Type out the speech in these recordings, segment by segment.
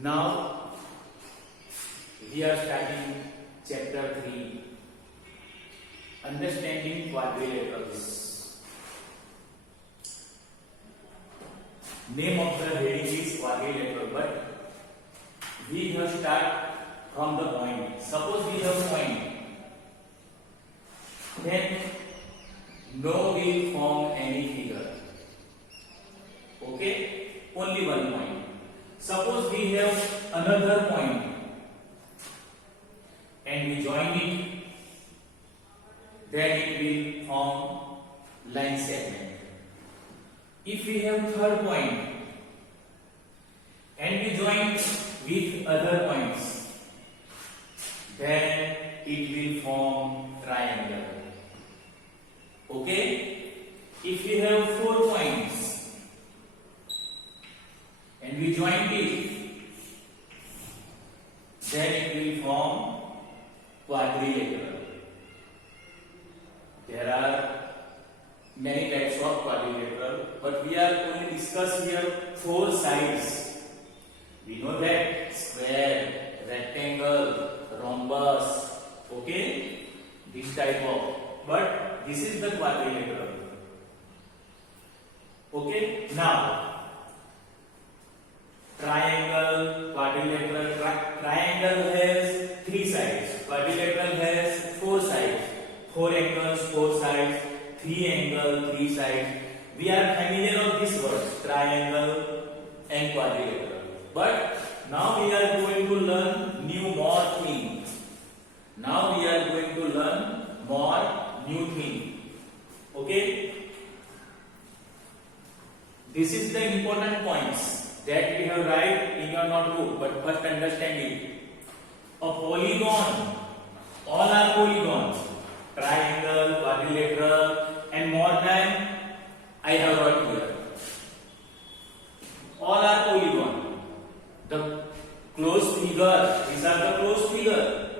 Now we are starting chapter 3, understanding quadrilaterals. Name of the heading is quadrilateral, but we have start from the point. Suppose we have point, then no will form any figure. Okay, only one point. Suppose we have another point and we join it, then it will form line segment. If we have third point and we join with other points, then it will form triangle. Okay? If we have 4 points and we join it, then it will form quadrilateral. There are many types of quadrilateral, but we are going to discuss here 4 sides. We know that square, rectangle, rhombus, okay, this type of, but this is the quadrilateral. Okay, now triangle, quadrilateral. Triangle has 3 sides, quadrilateral has 4 sides, 4 angles, 4 sides, 3 angle, 3 sides. We are familiar of these words, triangle and quadrilateral. But now we are going to learn more things. Now we are going to learn more new thing. Okay? This is the important points that we have write in your notebook, but first understand it. A polygon, all are polygons, triangle, quadrilateral, and more than I have wrote here. All are polygon. The closed figure, these are the closed figure.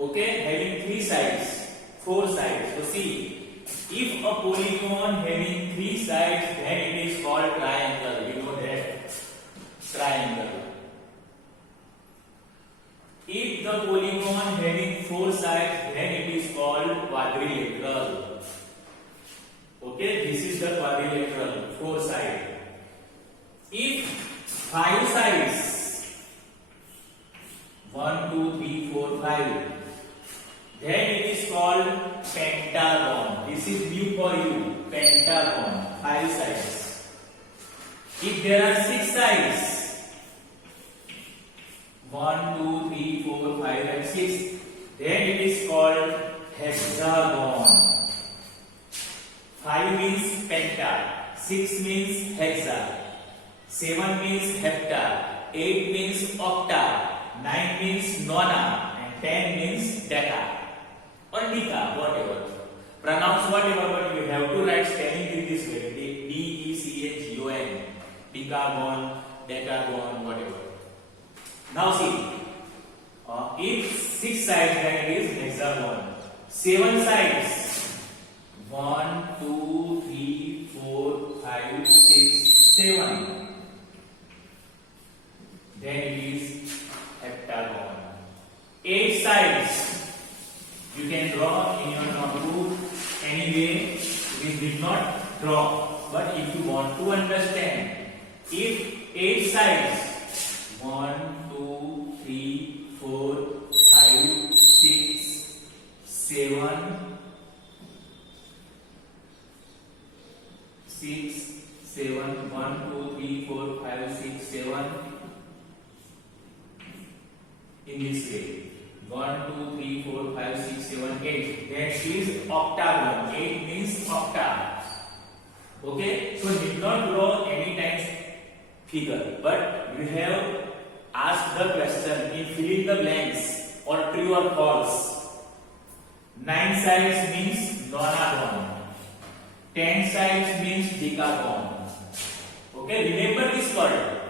Okay, having 3 sides, 4 sides. So see, if a polygon having 3 sides, then it is called triangle. You know that, triangle. If the polygon having 4 sides, then it is called quadrilateral. Okay, this is the quadrilateral, 4 sides. If 5 sides, 1, 2, 3, 4, 5, then it is called pentagon. This is new for you, pentagon, 5 sides. If there are 6 sides, 1, 2, 3, 4, 5 and 6, then it is called hexagon. 5 means penta, 6 means hexa, 7 means hepta, 8 means octa, 9 means nona, and 10 means deca or deca, whatever. Pronounce whatever, but you have to write spelling in this way, D-E-C-H-U-N, decagon, decagon, whatever. Now see, if 6 sides, then it is hexagon. 7 sides, 1, 2, 3, 4, 5, 6, 7. Then it is heptagon. 8 sides, you can draw in your notebook. Anyway, we did not draw, but if you want to understand, if 8 sides, 1, 2, 3, 4, 5, 6, 7, 6, 7, 1, 2, 3, 4, 5, 6, 7, in this way, 1, 2, 3, 4, 5, 6, 7, 8, that is octagon. 8 means octa. Okay, so did not draw any times figure, but you have asked the question in fill in the blanks or true or false. 9 sides means nonagon, 10 sides means decagon. Okay, remember this word.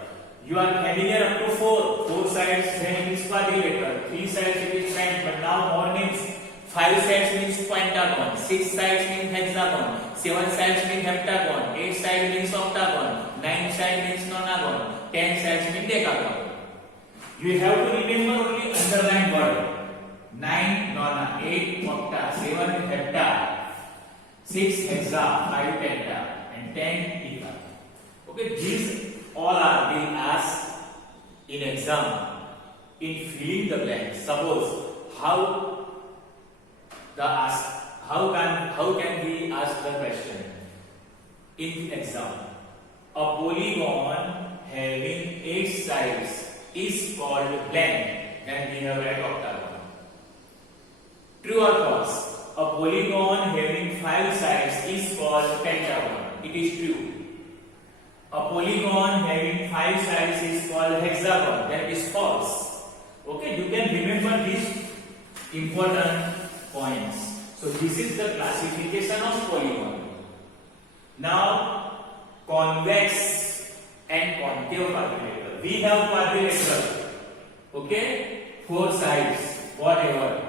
You are familiar up to 4 sides, then it is quadrilateral, 3 sides it is pentagon, but now more means 5 sides means pentagon, 6 sides means hexagon, 7 sides means heptagon, 8 sides means octagon, 9 sides means nonagon, 10 sides में देखा था. You have to remember only underlined word. 9 nona, 8 octa, 7 hepta, 6 hexa, 5 penta, and 10 ica. Okay, these all are being asked in exam in filling the blanks. Suppose how can we ask the question in exam? A polygon having 8 sides is called blank. Then we have read octagon. True or false? A polygon having 5 sides is called pentagon. It is true. A polygon having 5 sides is called hexagon. That is false. Okay, you can remember these important points. So this is the classification of polygon. Now convex and concave quadrilateral. We have quadrilateral. Okay, 4 sides, whatever.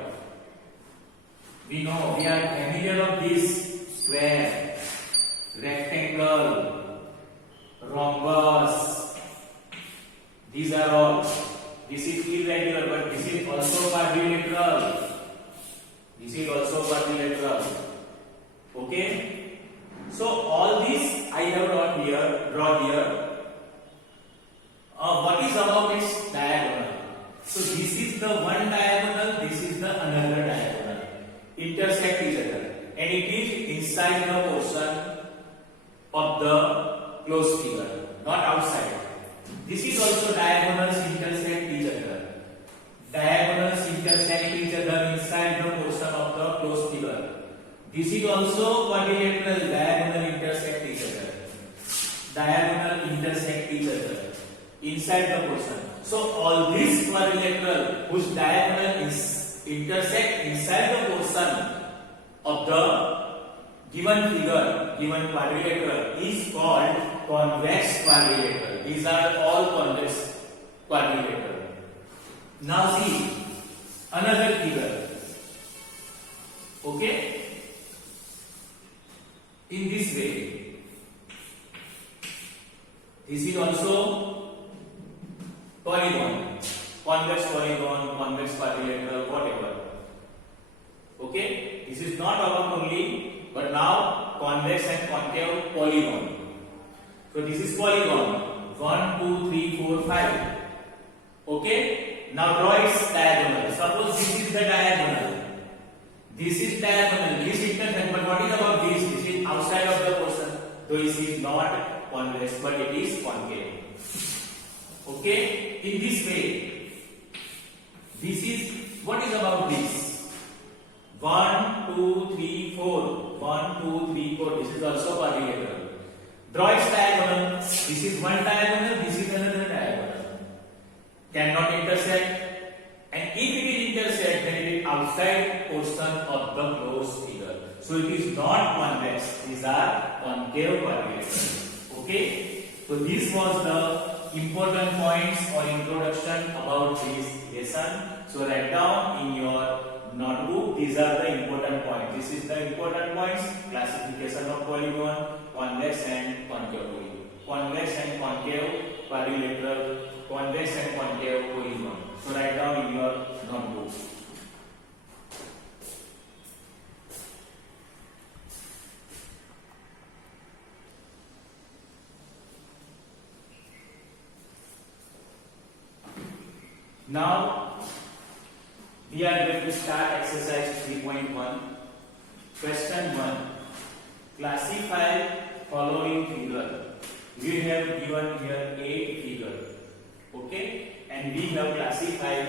We know, we are familiar of this: square, rectangle, rhombus. These are all. This is irregular, but this is also quadrilateral. This is also quadrilateral. Okay. So all these I have drawn here. What is about its diagonal? So this is the one diagonal, this is the another diagonal. Intersect each other, and it is inside the portion of the closed figure, not outside. This is also diagonals intersect each other. Diagonals intersect each other inside the portion of the closed figure. This is also quadrilateral. Diagonal intersect each other. Diagonal intersect each other inside the portion. So all these quadrilateral whose diagonal is intersect inside the portion of the given figure, given quadrilateral, is called convex quadrilateral. These are all convex quadrilateral. Now see another figure. Okay, in this way, this is also polygon, convex polygon, convex quadrilateral, whatever. Okay, this is not about only, but now convex and concave polygon. So this is polygon 1, 2, 3, 4, 5. Okay, now draw its diagonal. Suppose this is the diagonal. This is diagonal. This intersect. But what is about this? This is outside of the portion. So this is not convex, but it is concave. Okay, in this way, this is what is about this. 1, 2, 3, 4. 1, 2, 3, 4. This is also quadrilateral. Draw its diagonal. This is one diagonal. This is another diagonal. Cannot intersect. And if it is intersect, then it is outside portion of the closed figure. So it is not convex. These are concave quadrilaterals. Okay. So this was the important points or introduction about this lesson. So write down in your notebook. These are the important points. This is the important points: classification of polygon, convex and concave polygon, convex and concave quadrilateral, convex and concave polygon. So write down in your notebook. Now we are going to start exercise 3.1. Question 1. Classify following figure. We have given here 8 figure. Okay, and we have classified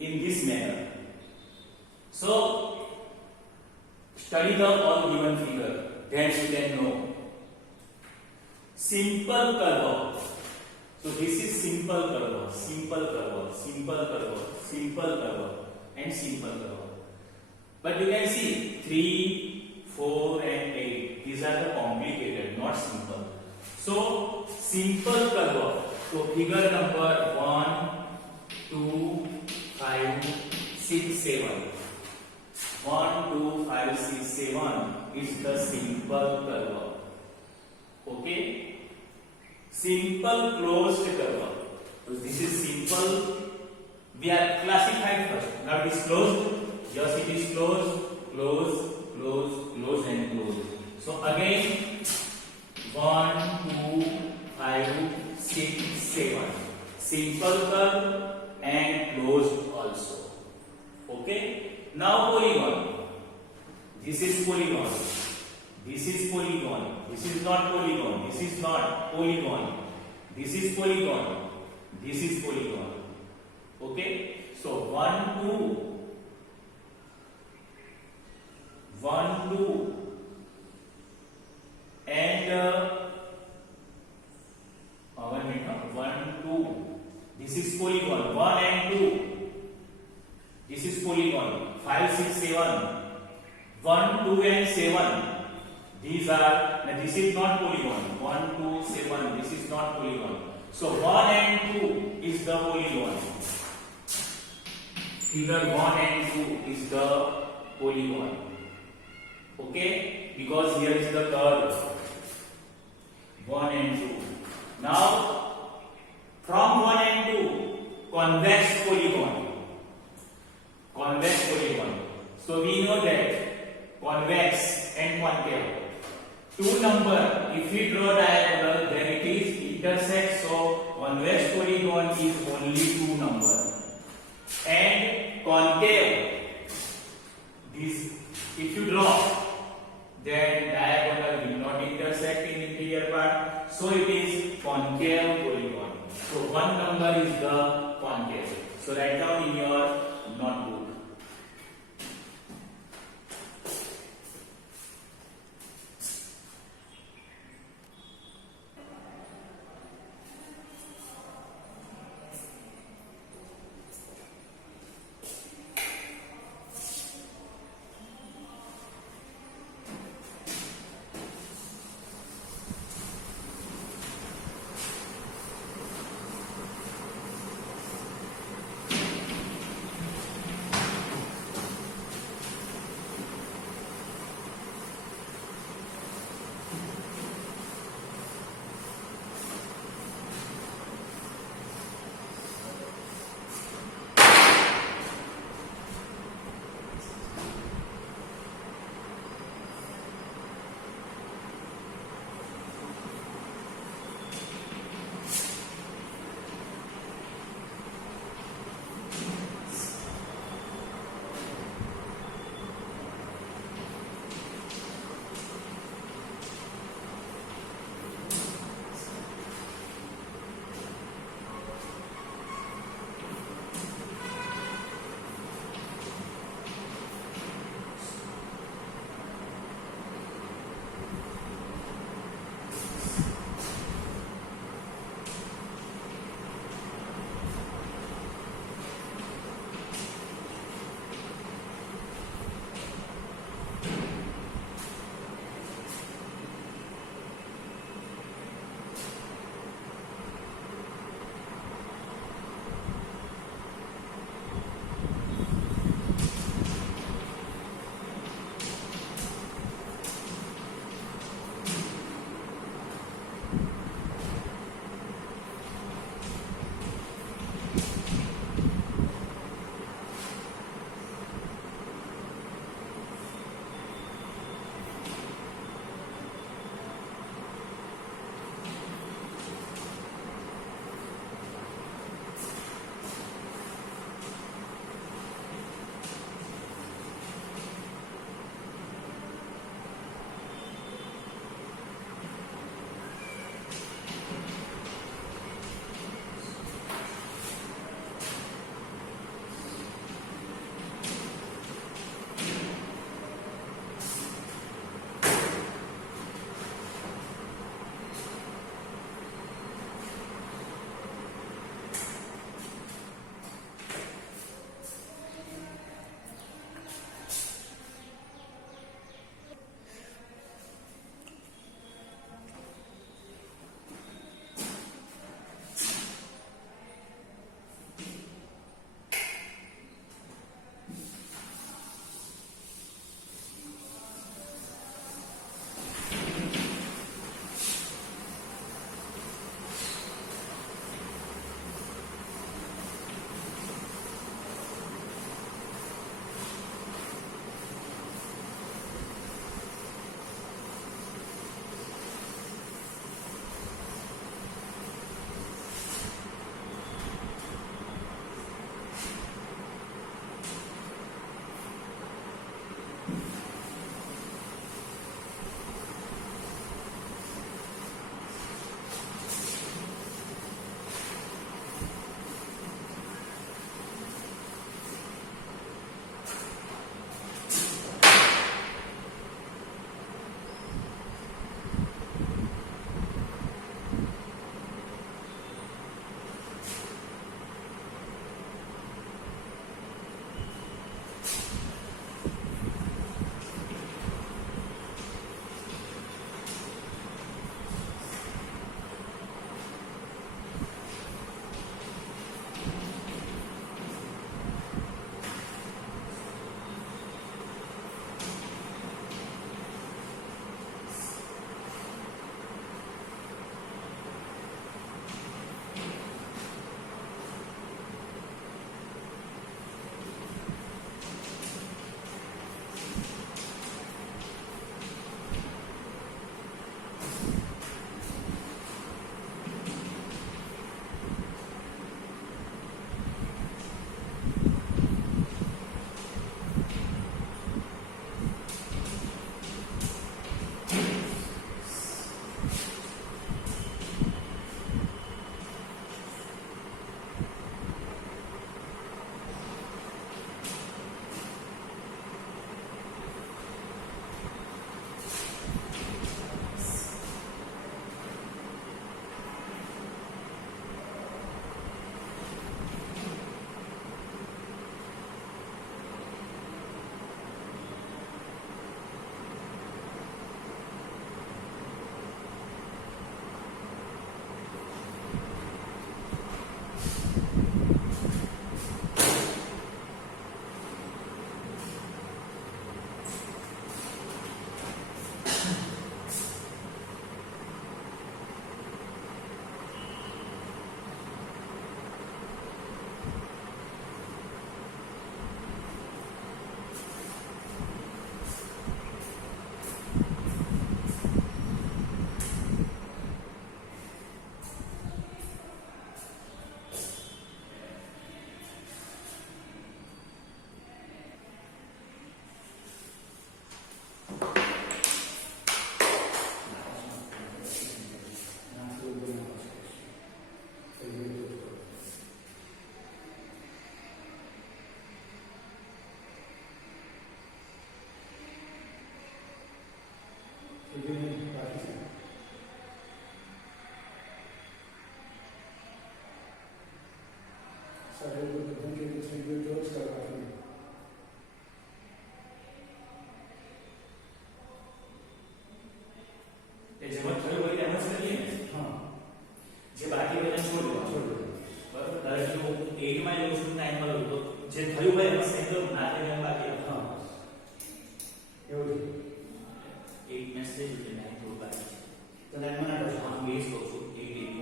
in this manner. So study the all given figure, then you can know. Simple curve. So this is simple curve, simple curve, simple curve, simple curve, and simple curve. But you can see 3, 4, and 8. These are the complicated, not simple. So simple curve. So figure number 1, 2, 5, 6, 7. 1, 2, 5, 6, 7 is the simple curve. Okay. simple closed curve. So this is simple. We are classified first. Now it is closed. Yes, it is closed, close, close, close, and close. So again, 1, 2, 5, 6, 7. Simple curve and closed also. Okay. Now polygon. This is polygon. This is polygon. This is not polygon. This is not polygon. This is polygon. This is polygon. Okay. So 1, 2, 1, 2, and 1 minute. 1, 2. This is polygon. 1 and 2. This is polygon. 5, 6, 7. 1, 2, and 7. These are. Now this is not polygon. 1, 2, 7. This is not polygon. So 1 and 2 is the polygon. Figure 1 and 2 is the polygon. Okay, because here is the curve 1 and 2. Now from 1 and 2, convex polygon. Convex polygon. So we know that convex and concave. Two number, if we draw diagonal, then it is intersect. So convex polygon is only 2 number. And concave, this if you draw, then diagonal will not intersect in interior part. So it is concave polygon. So 1 number is the concave. So write down in your notebook.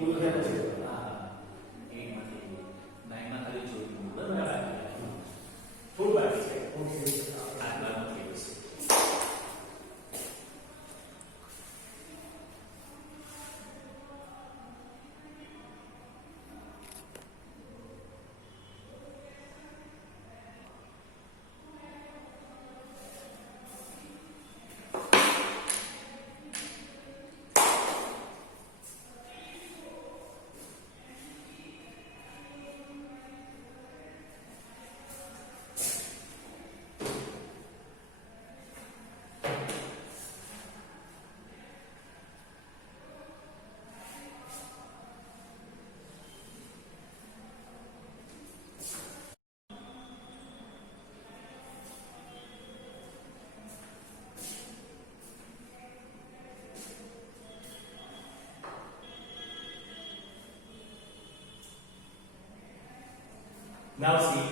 પૂરું થયા પછી હા 8 માંથી 9 માં ખાલી જોયું બરાબર થોડું બાકી છે ઓકે આટલામાં થઈ જશે Now see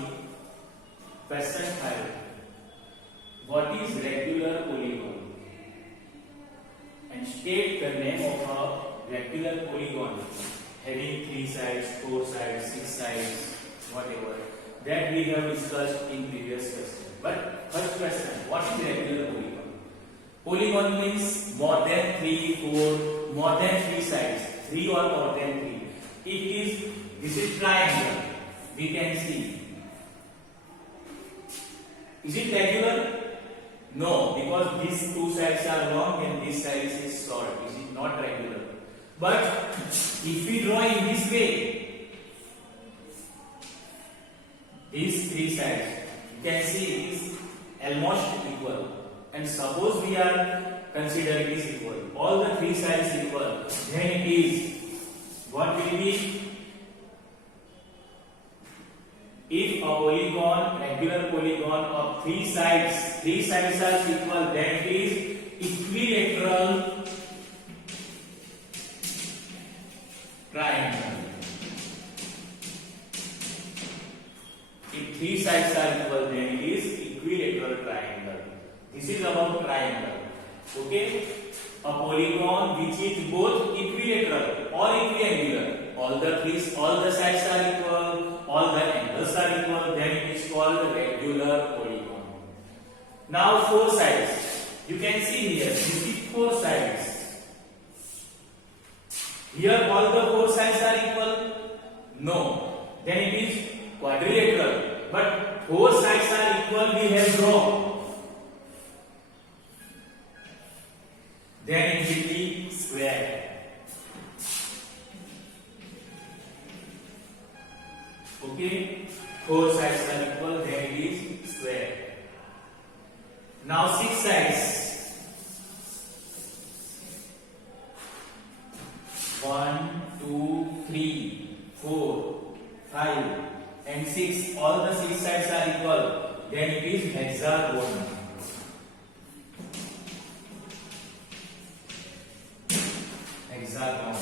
question 5. What is regular polygon? And state the name of a regular polygon having 3 sides, 4 sides, 6 sides, whatever that we have discussed in previous question. But first question, what is regular polygon? Polygon means more than 3, 4, more than 3 sides, 3 or more than 3. This is triangle. We can see. Is it regular? No, because these two sides are long and this side is short. Is it not regular? But if we draw in this way, these 3 sides, you can see it is almost equal. And suppose we are considering this equal, all the 3 sides equal, then it is what will be? If a polygon, regular polygon of 3 sides are equal, then it is equilateral triangle. If 3 sides are equal, then it is equilateral triangle. This is about triangle. Okay? A polygon which is both equilateral or equiangular. All the sides are equal, all the angles are equal, then it is called regular polygon. Now 4 sides. You can see here, this is 4 sides. Here all the 4 sides are equal? No. Then it is quadrilateral. But 4 sides are equal, we have drawn. Then it will be square. Okay, 4 sides are equal, then it is square. Now 6 sides. 1, 2, 3, 4, 5, and 6. All the 6 sides are equal, then it is hexagon. Hexagon.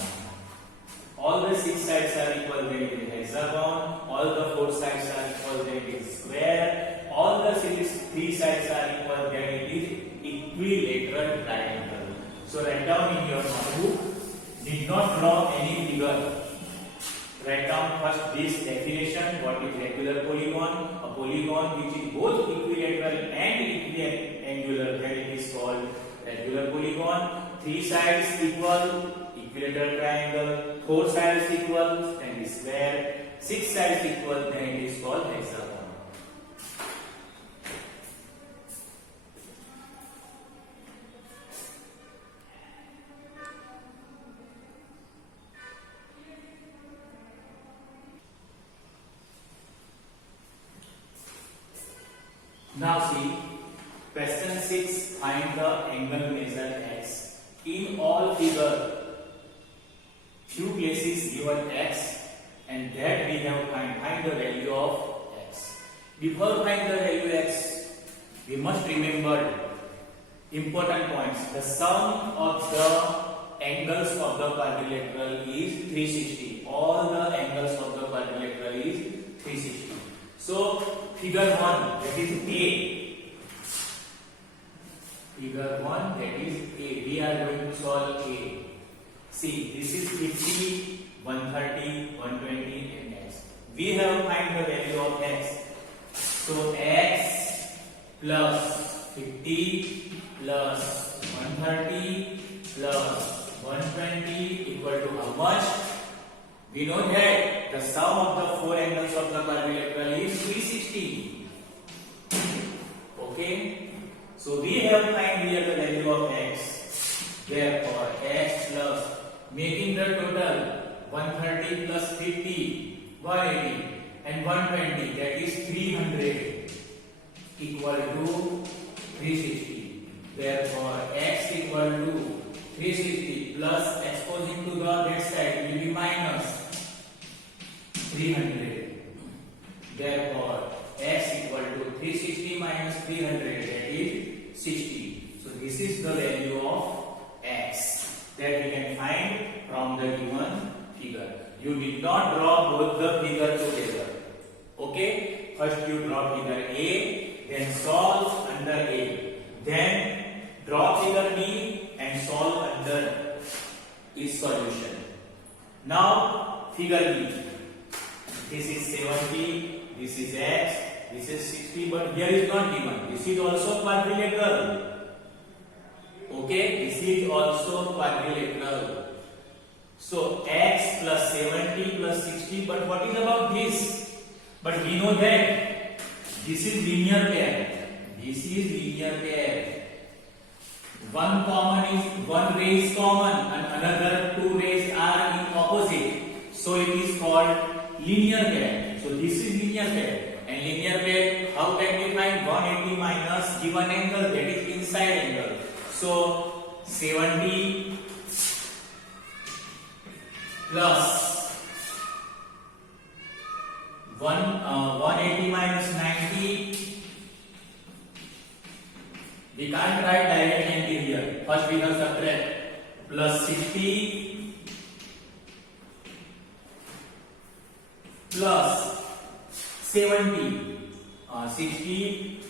All the 6 sides are equal, then it is hexagon. All the 4 sides are equal, then it is square. All the 3 sides are equal, then it is equilateral triangle. So write down in your notebook. Did not draw any figure. Write down first this definition. What is regular polygon? A polygon which is both equilateral and equiangular, then it is called regular polygon. 3 sides equal, equilateral triangle. 4 sides equal, then it is square. 6 sides equal, then it is called hexagon. Now see, question 6, find the angle measure x. In all figure, few places given x, and that we have find the value of x. Before find the value x, we must remember important points. The sum of the angles of the quadrilateral is 360. All the angles of the quadrilateral is 360. So figure 1, that is A. Figure 1, that is A. We are going to solve A. See, this is 50, 130, 120 and x. We have find the value of x. So x plus 50 plus 130 plus 120 equal to how much? We know that the sum of the four angles of the quadrilateral is 360. Okay. So we have find here the value of x. Therefore, x plus making the total 130 plus 50, 180 and 120, that is 300 equal to 360. Therefore, x equal to 360 plus exposing to the that side will be minus 300. Therefore, x equal to 360 minus 300, that is 60. So this is the value of x that we can find from the given figure. You did not draw both the figure together. Okay? First you draw figure A, then solve under A. Then draw figure B and solve under its solution. Now figure B. This is 70, this is x, this is 60, but here is not given. This is also quadrilateral. Okay, this is also quadrilateral. So x plus 70 plus 60, but what is about this? But we know that this is linear pair. This is linear pair. One common is one ray is common and another two rays are in opposite. So it is called linear pair. So this is linear pair. And linear pair, how can we find 180 minus given angle, that is inside angle. So 70 plus 180 minus 90. We can't write direct angle here. First we have subtract. Plus 60 plus 70. 60.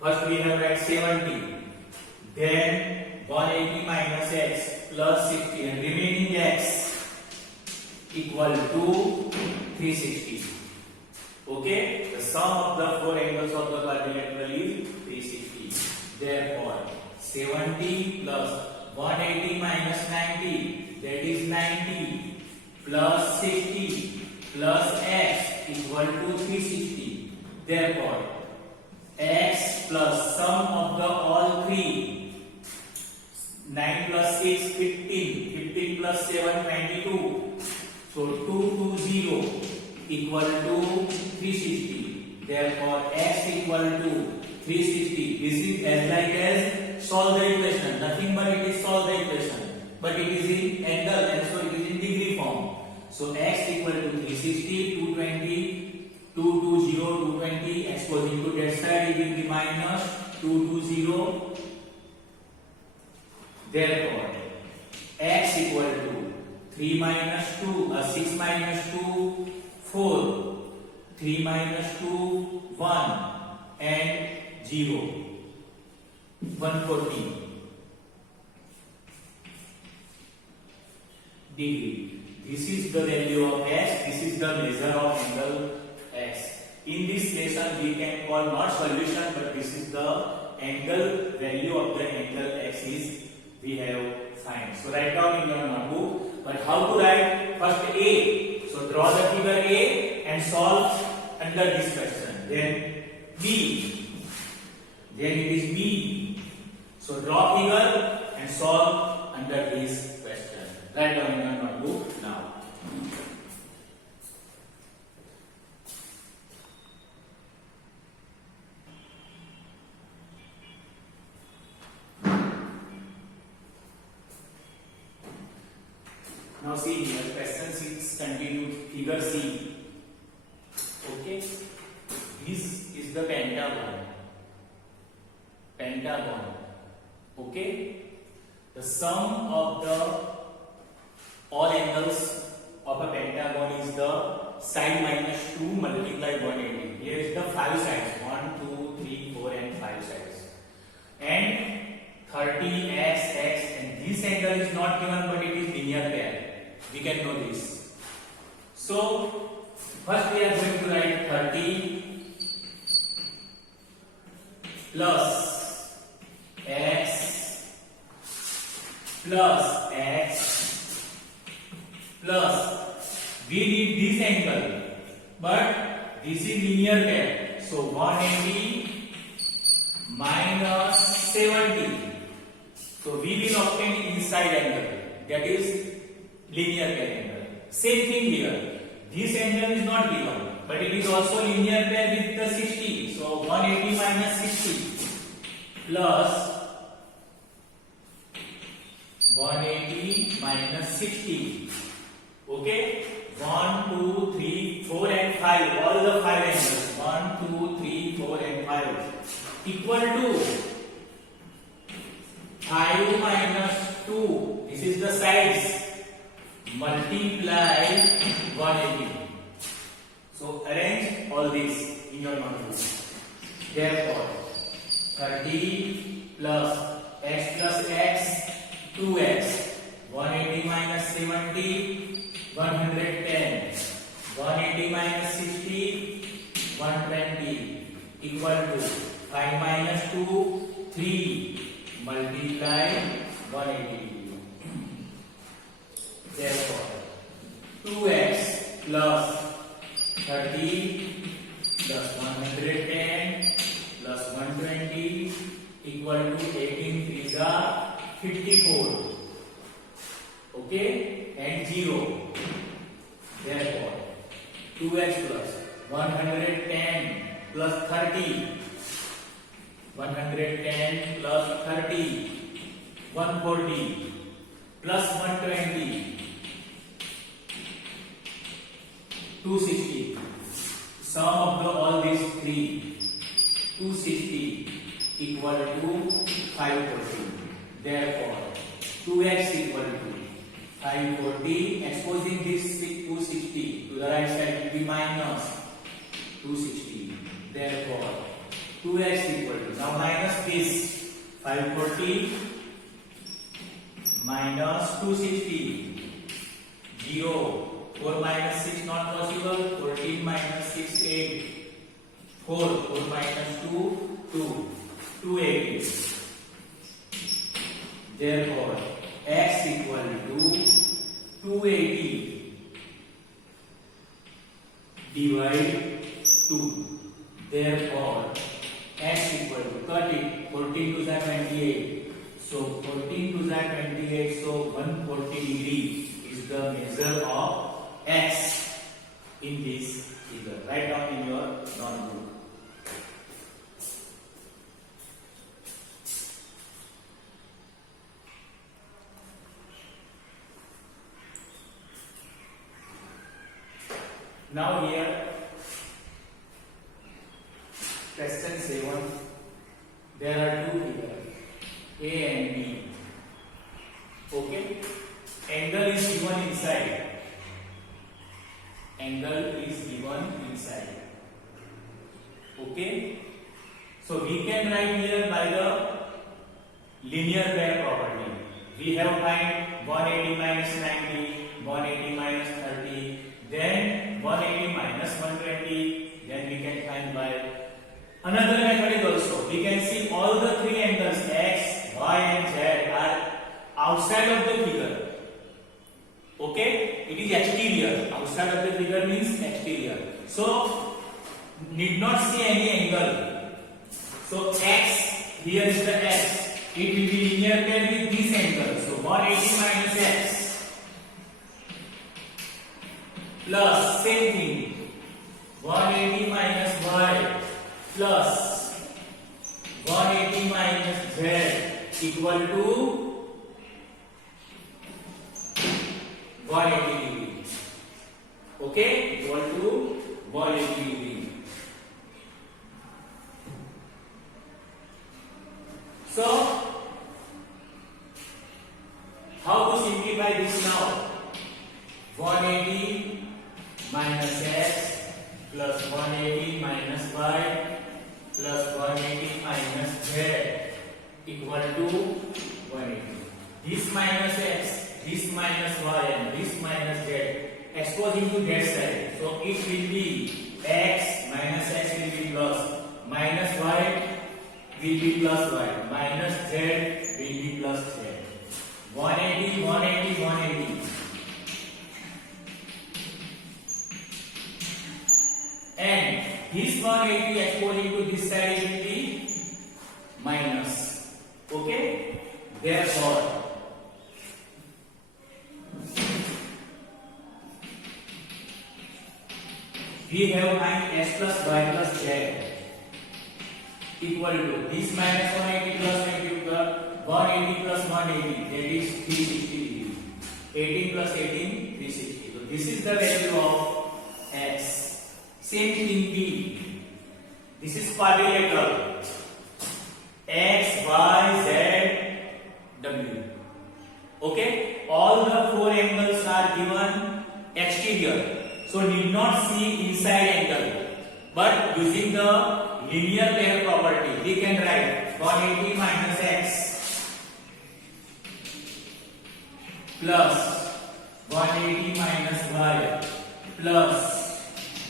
First we have write 70. Then 180 minus x plus 60 and remaining x equal to 360. Okay, the sum of the four angles of the quadrilateral is 360. Therefore, 70 plus 180 minus 90, that is 90, plus 60 plus x equal to 360. Therefore, x plus sum of the all three, 9 plus 6, 15, 15 plus 7, 22. So 220 equal to 360. Therefore, x equal to 360. This is as like as solve the equation. Nothing but it is solve the equation. But it is in angle and so it is in degree form. So x equal to 360, 220, 220, 220. Exposing to that side, it will be minus 220. Therefore, x equal to 3 minus 2, 6 minus 2, 4, 3 minus 2, 1 and 0, 140 degree. This is the value of x, this is the measure of angle x. In this lesson we can call not solution, but this is the angle value of the angle x is we have find. So write down in your notebook. But how to write? First A. So draw the figure A and solve under this question. Then B. Then it is B. So draw figure and solve under this question. Write down in your notebook now. Now see here, question 6 continued, figure C. Okay, this is the pentagon. Pentagon. Okay, the sum of the all angles of a pentagon is the side minus 2 multiplied 180. Here is the 5 sides, 1, 2, 3, 4 and 5 sides. And 30 x, and this angle is not given but it is linear pair. We can know this. So first we are going to write 30 plus x plus x plus, we need this angle, but this is linear pair. So 180 minus 70. So we will obtain inside angle, that is linear pair angle. Same thing here. This angle is not given, but it is also linear pair with the 60. So 180 minus 60 plus 180 minus 60. Okay? 1, 2, 3, 4 and 5. All the 5 angles. 1, 2, 3, 4 and 5. Equal to 5 minus 2. This is the sides. Multiply 180. So arrange all this in your notebook. Therefore, 30 plus x, 2x. 180 minus 70, 110. 180 minus 60, 120. Equal to 5 minus 2, 3. Multiply 180. Therefore, 2x plus 30 plus 110 plus 120 equal to 18 3s are 54. Okay, and 0. Therefore, 2x plus 110 plus 30. 110 plus 30, 140 plus 120, 260. Sum of all these three, 260 equal to 540. Therefore, 2x equal to 540. Exposing this 260 to the right side will be minus 260. Therefore, 2x equal to, now minus this 540 minus 260, 0. 4 minus 6 not possible. 14 minus 6 8. 4 minus 2 2. 280. Therefore, x equal to 280 divide 2. Therefore, x equal to, cut it, 14 to the 28. So 14 to the 28, so 140 degree is the measure of x in this figure. Write down in your notebook. Now here, question 7. There are two figures, A and B. Okay? Angle is given inside. Angle is given inside. Okay? So we can write here by the linear pair property. We have find 180 minus 90, 180 minus 30, then 180 minus 120, then we can find by another method is also. We can see all the three angles x, y and z are outside of the figure. Okay? It is exterior. Outside of the figure means exterior. So, need not see any angle. So, x, here is the x. It will be linear pair with this angle. So, 180 minus x plus same thing 180 minus y plus 180 minus z equal to 180 degree. Okay, equal to 180 degree. So, how to simplify this now? 180 minus x plus 180 minus y plus 180 minus z equal to 180. This minus x this minus y and this minus z exposing to that side. So it will be x minus x will be plus, minus y will be plus y, minus z will be plus z. 180, 180, 180. And this 180 exposing to this side will be minus. Okay? Therefore, we have find s plus y plus z equal to this minus 180 plus 180 plus 180, that is 360 degrees. 18 plus 18, 360. So this is the value of x. Same thing in b. This is quadrilateral. X, y, z, w. Okay? All the four angles are given exterior. So need not see inside angle. But using the linear pair property, we can write 180 minus x plus 180 minus y plus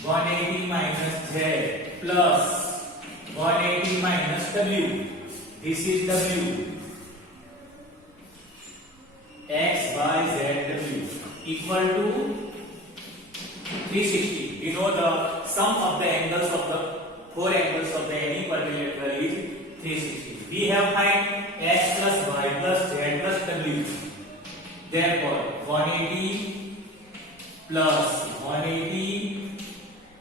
180 minus z plus 180 minus w. This is w. X, y, z, w equal to 360. We know the sum of the angles of the four angles of the any quadrilateral is 360. We have find x plus y plus z plus w. Therefore, 180 plus 180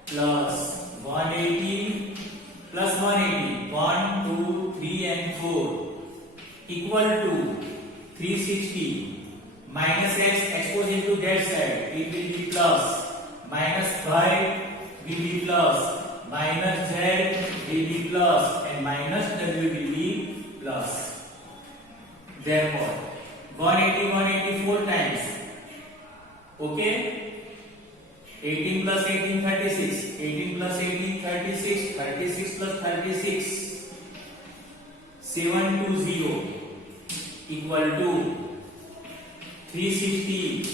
plus 180 plus 180, 1, 2, 3 and 4 equal to 360 minus x exposing to that side, it will be plus, minus 5 will be plus, minus z will be plus and minus w will be plus. Therefore, 180 4 times. Okay? 18 plus 18 36, 18 plus 18 36, 36 plus 36 720 equal to 360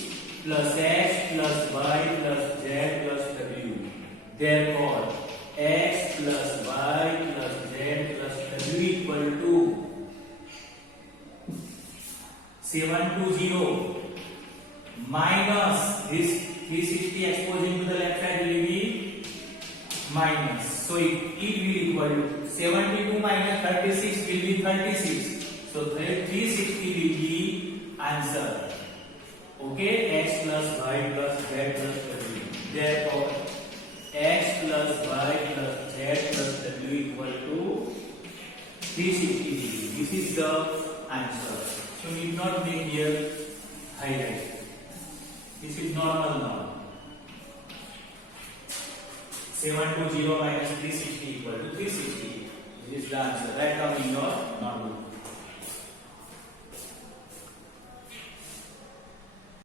plus x plus y plus z plus w. Therefore, x plus y plus z plus w equal to 720 minus this 360 exposing to the left side will be minus. So it will equal to 72 minus 36 will be 36. So 360 will be answer. Okay, x plus y plus z plus w. Therefore, x plus y plus z plus w equal to 360 degree. This is the answer. So need not make here highlight. This is normal now. 720 minus 360 equal to 360. This is the answer. Write down in your notebook.